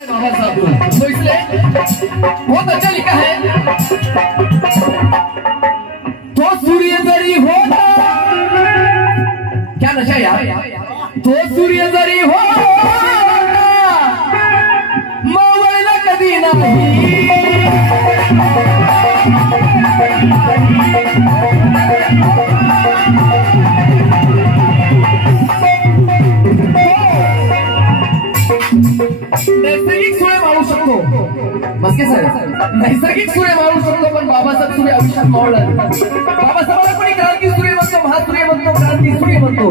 तो इसलिए बहुत अच्छा लिखा है। तो सूर्य जरी होता, क्या नशा यार, तो सूर्य जरी होता मावळला कधी नाही, नैसर्गिक सूर्य मावळू शकतो, बसके साहेब, नैसर्गिक सूर्य मावळू शकतो, पण बाबासाहेब सूर्य आयुष्यात मावळला. बाबासाहेबांना कोणी क्रांती सूर्य म्हणतो, महासूर्य म्हणतो, क्रांती सूर्य म्हणतो.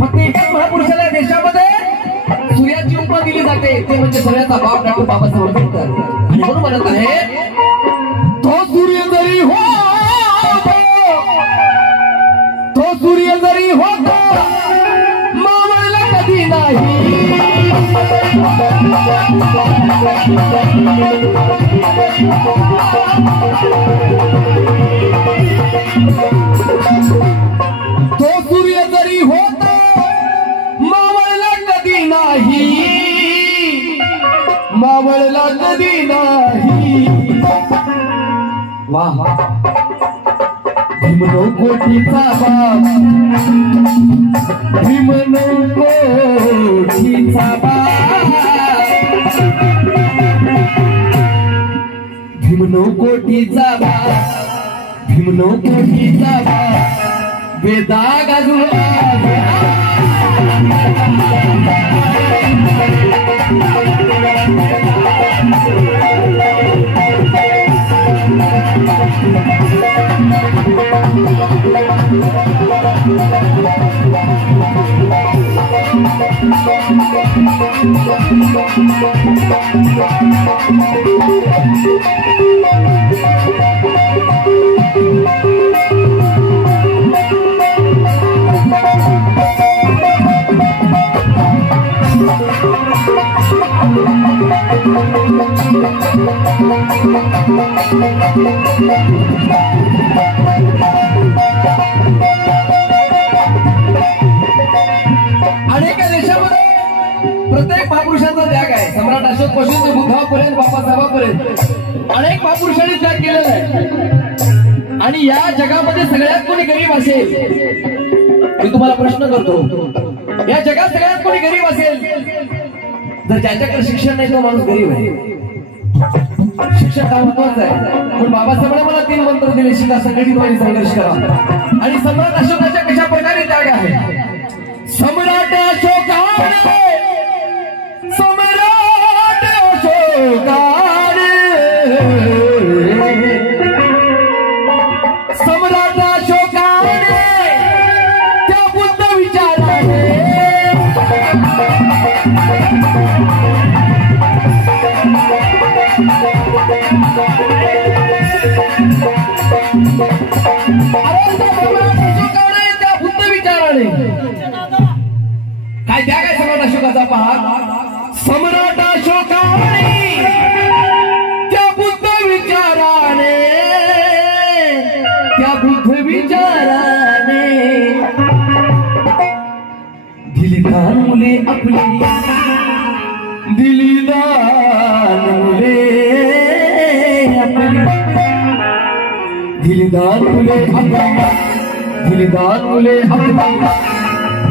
फक्त एकाच महापुरुषाला देशामध्ये सूर्याची उपमा दिली जाते, ते म्हणजे सगळ्याचा बाप डॉक्टर बाबासाहेब आंबेडकर. आणि म्हणून म्हणत आहे, तो सूर्य जरी होतो, तो सूर्य जरी होतो मावळला कधी नाही, तो सूर्य जरी होता मावळला कधी नाही, मावळला कधी नाही. वाह, भीमनो कोटीचा बाप, भीमनो कोटीचा बाप, भीमनो कोटीचा बाप, भीमनो कोटीचा बाप, वेदा गाजून अनेक देशामध्ये प्रत्येक महापुरुषाचा त्याग आहे. सम्राट अशोक पासून ते बुद्धापर्यंत, बाबासाहेबांपर्यंत अनेक महापुरुषांनी त्याग केलेला आहे. आणि या जगामध्ये सगळ्यात कोणी गरीब असेल, मी तुम्हाला प्रश्न करतो, या जगात सगळ्यात कोणी गरीब असेल, जर ज्याच्याकडे शिक्षण नाही तो माणूस गरीब आहे. शिक्षण हा महत्वाचं आहे. पण बाबासाहेबांनी मला 3 मंत्र दिले, शिका, संघटित व्हायला संघर्ष करा. आणि सम्राट अशोकाच्या कशा प्रकारे त्याग आहे. सम्राट अशोकाने, सम्राट अशोकाने, सम्राट अशोकाने त्या बुद्ध विचाराने, त्या बुद्ध विचाराने काय त्याग आहे सम्राट अशोकाचा. पहा, सम्राट अशोकाने त्या बुद्ध विचाराने, त्या बुद्ध विचाराने दिली दान मुले आपली, दिली दान मुले आपली, दिली दान मुले आपली, दिली दान मुले आपली.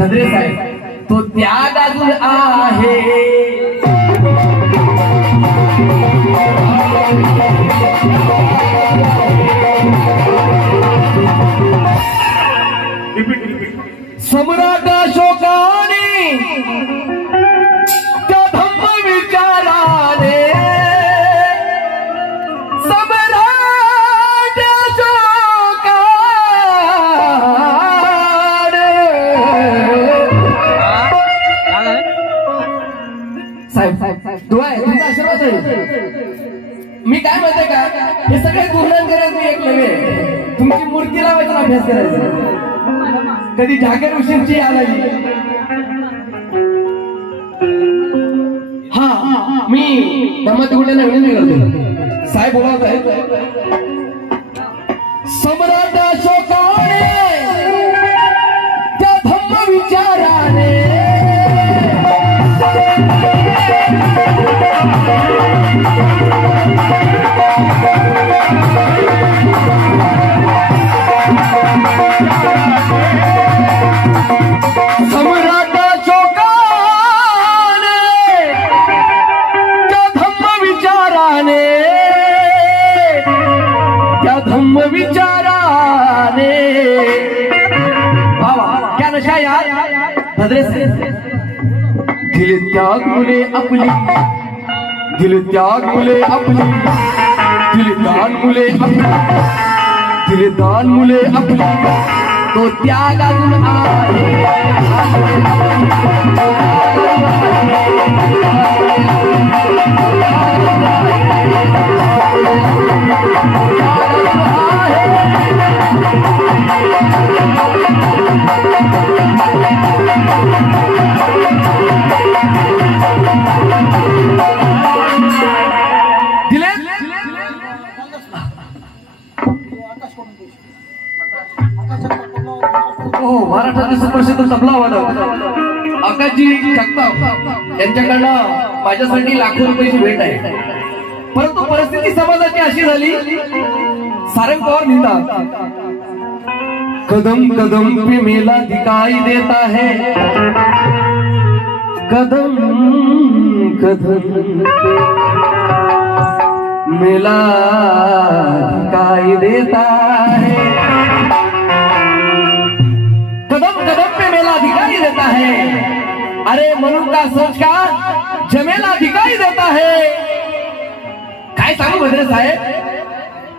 नजरे साहेब, तो त्याग अजून आहे. सम्राट अशोकाने त्या धम्म विचाराने, सम्राट अशोकाने. साहेब दुआ आहे, तुमचा आशीर्वाद आहे. मी काय म्हणते का, हे सगळे गुणगान करायचं एक नव्हे, तुमची मूर्ती लावायचा अभ्यास करायचा. कधी झाकेर उशीरची आली. हा, मी धर्मतिगुड्याला विनंती करतो, साहेब बोलत आहे. सम्राट अशोकाने त्या धम्म विचाराने, भद्रे दिल त्याग मुले आपली दिल त्याग मुले आपली दिल दान मुले आपली दिल दान मुले आपली तो त्याग अजून महाराष्ट्राचे सुप्रसिद्ध तबला वादक आकाशजी जगताप यांच्याकडनं माझ्यासाठी लाखो रुपयाची भेट आहे. परंतु परिस्थिती समाजाची अशी झाली सारंग पवार लिहितात कदम कदम पे मेला दिखाई देता है कदम कदम पे मेला दिखाई देता है कदम कदम पे मेला दिखाई देता है अरे मनु का सोच का जमेला दिखाई देता है. काय सांगू भद्रे साहेब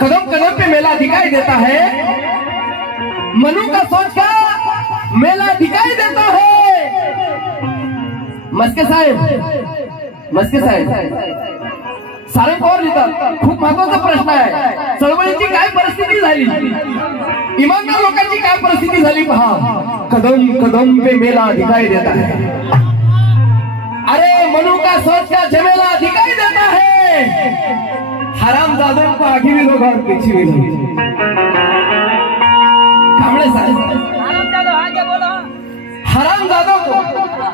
कदम कदम पे मेला दिखाई देता है मनु का सोच का मेला दिखाई देता है. मस्के साहेब सारंग पवार लिहितात खूप महत्वाचा प्रश्न आहे. चळवळीची काय परिस्थिती झाली इमानदार लोकांची काय परिस्थिती झाली पहा. कदम कदम पे मेला दिखाई देता है अरे मनु का सोच का जमेला दिखाई देता है हराम जादों को आगे भी लोग और पीछे भी लोग. कामड़े साहब हराम जादों को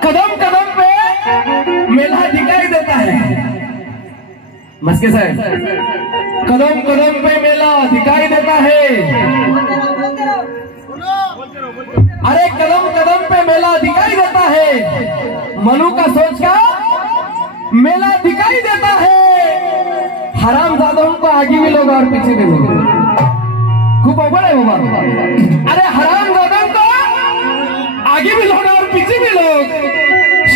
कदम कदम पे मेला दिखाई देता है. मस्के साहब कदम कदम पे मेला दिखाई देता है अरे कदम कदम पे मेला दिखाई देता है मनु का सोच का मेला दिखाई देता है हराम जादों को आगे भी लोग और पीछे भी लोग. खूप अवघड आहे बाबा. अरे हराम जादों को आगे भी लोग और पीछे भी लोग.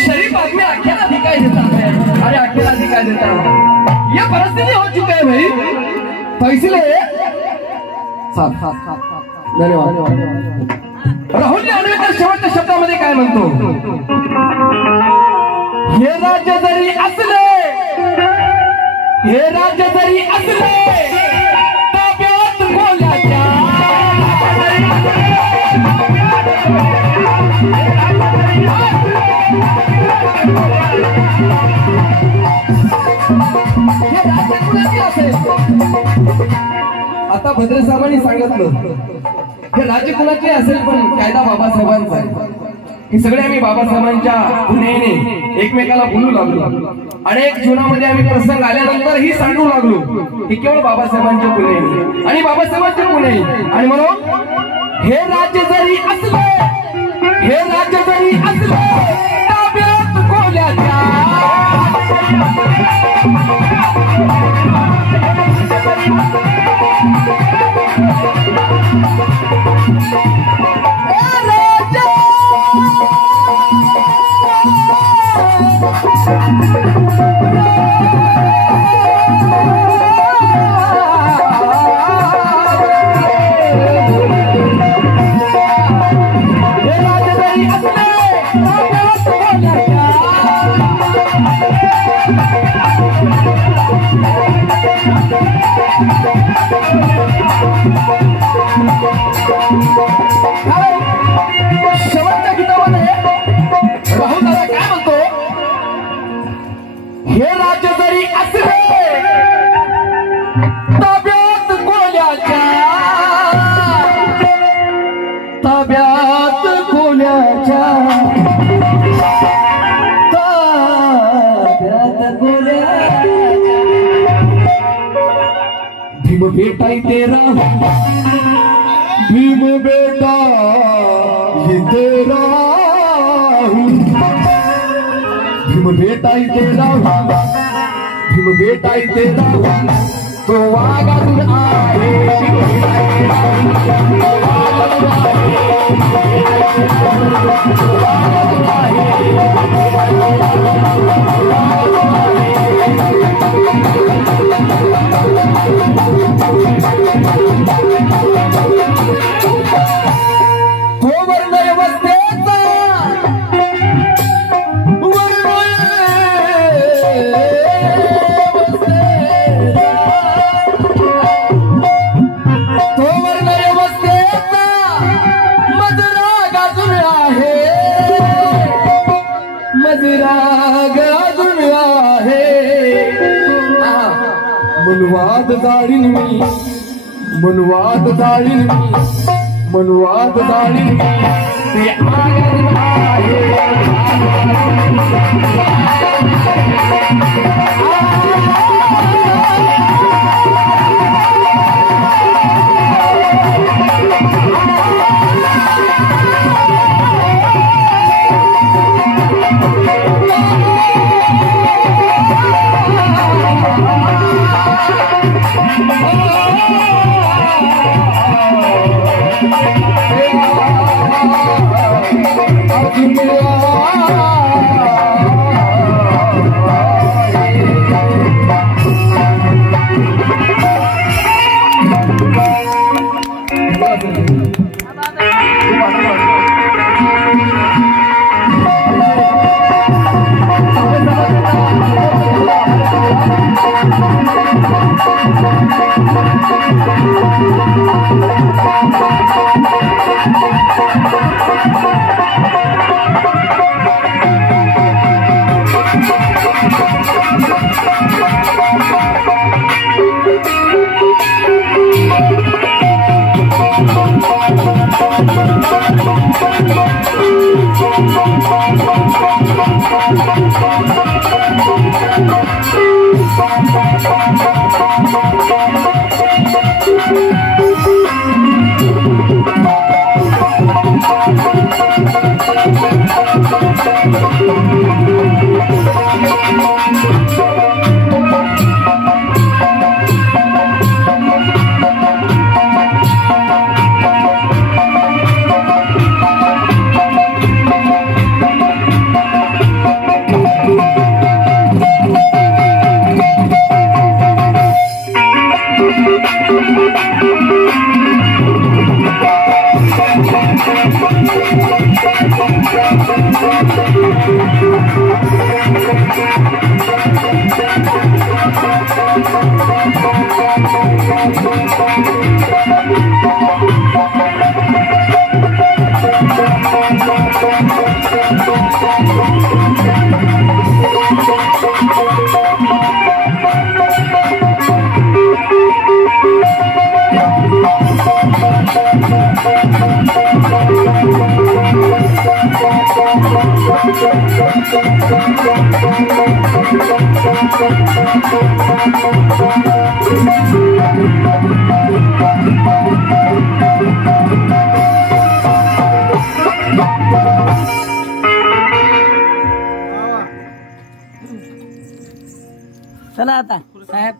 शरीफ आदमी अकेला दिखाई देता है अरे अकेला दिखाई देता है. यह परिस्थिति हो चुकी है भाई. तो इसलिए धन्यवाद. राहुल आंबेडकर शेवटच्या शब्दामध्ये काय म्हणतो हे राज्य जरी असले ताब्यात कोल्याच्या हे राज्य कुणाचे असेल. आता भद्रे साहेबांनी सांगितलं हे राज्य कुणाचे असेल पण कायदा बाबासाहेबांचा आहे. हे सगळे आम्ही बाबासाहेबांच्या पुण्याने एकमेकाला बोलू लागलो. अनेक जीवनामध्ये आम्ही प्रसंग आल्यानंतर ही सांगू लागलो की केवळ बाबासाहेबांच्या पुणे आणि बाबासाहेबांच्या पुणे. आणि म्हणून हे राज्य जरी असले ताब्यात कोल्याच्या शेवटच्या गीतामध्ये राहुल दादा काय म्हणतो हे राज्य जरी असले ताब्यात कोल्याच्या भीम बेटा तेरा भीम बेटा ये तेरा भीम बेटा तेरा भीम बेटा तेरा तो वागून आहे मनुवाद जाळीन मी मनुवाद जाळीन मी मनुवाद जाळीन मी ते आगन आहे चला आता साहेब